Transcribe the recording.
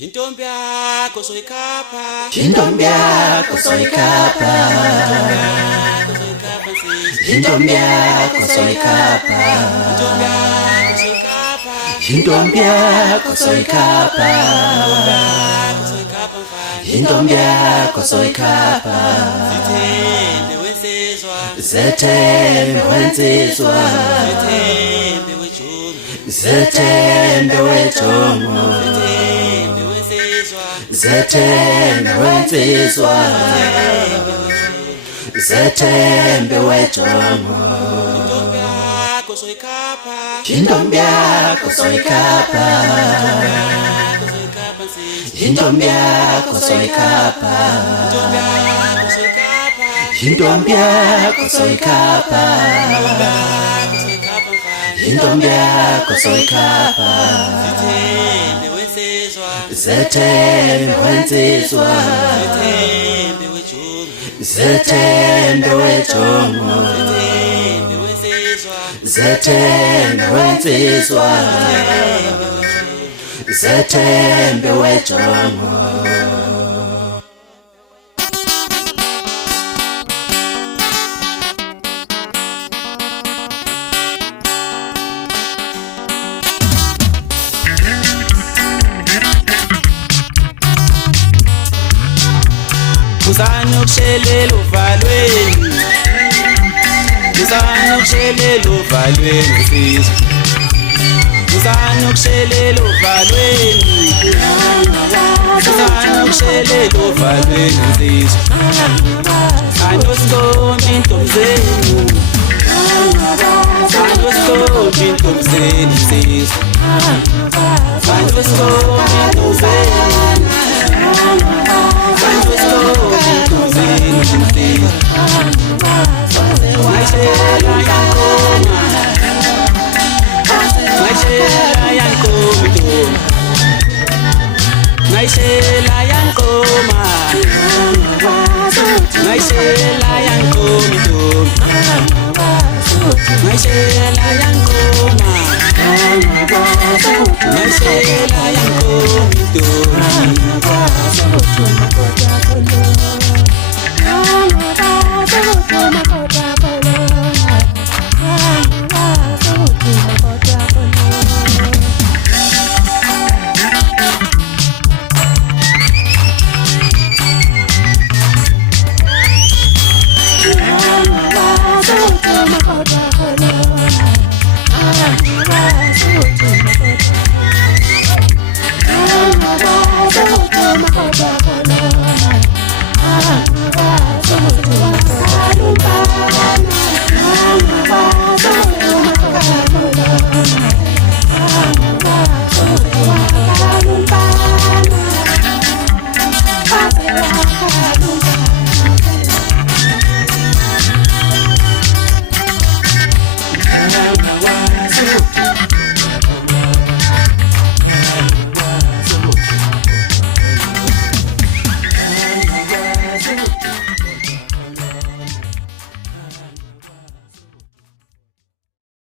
Intombi yakho soyikhapha, intombi yakho soyikhapha, intombi yakho soyikhapha, intombi yakho soyikhapha, intombi yakho soyikhapha, Zithembe wensizwa, zethembe wensizwa, zithembe wejongo, zethembe wejongo, zithembe wensizwa, zethembe wejongo, Intombi yakho soyikhapha, intombi yakho soyikhapha, intombi yakho soyikhapha, intombi yakho soyikhapha, intombi yakho soyikhapha, Zithembe wensizwa, zethembe wensizwa, zithembe wejongo, zethembe wejongo, zithembe wensizwa, zethembe wejongo, zethembe wejongo. Uzana ukushelela uvalweni, uzana ukushelela uvalweni nsizwa, uzana ukushelela uvalweni, uzana ukushelela uvalweni nsizwa, anoskombi intombzeni, anoskombi intombzeni nsizwa, anoskombi intombzeni, Naishela yankoma, naishela yankomi, naishela yankoma, naishela yankomi.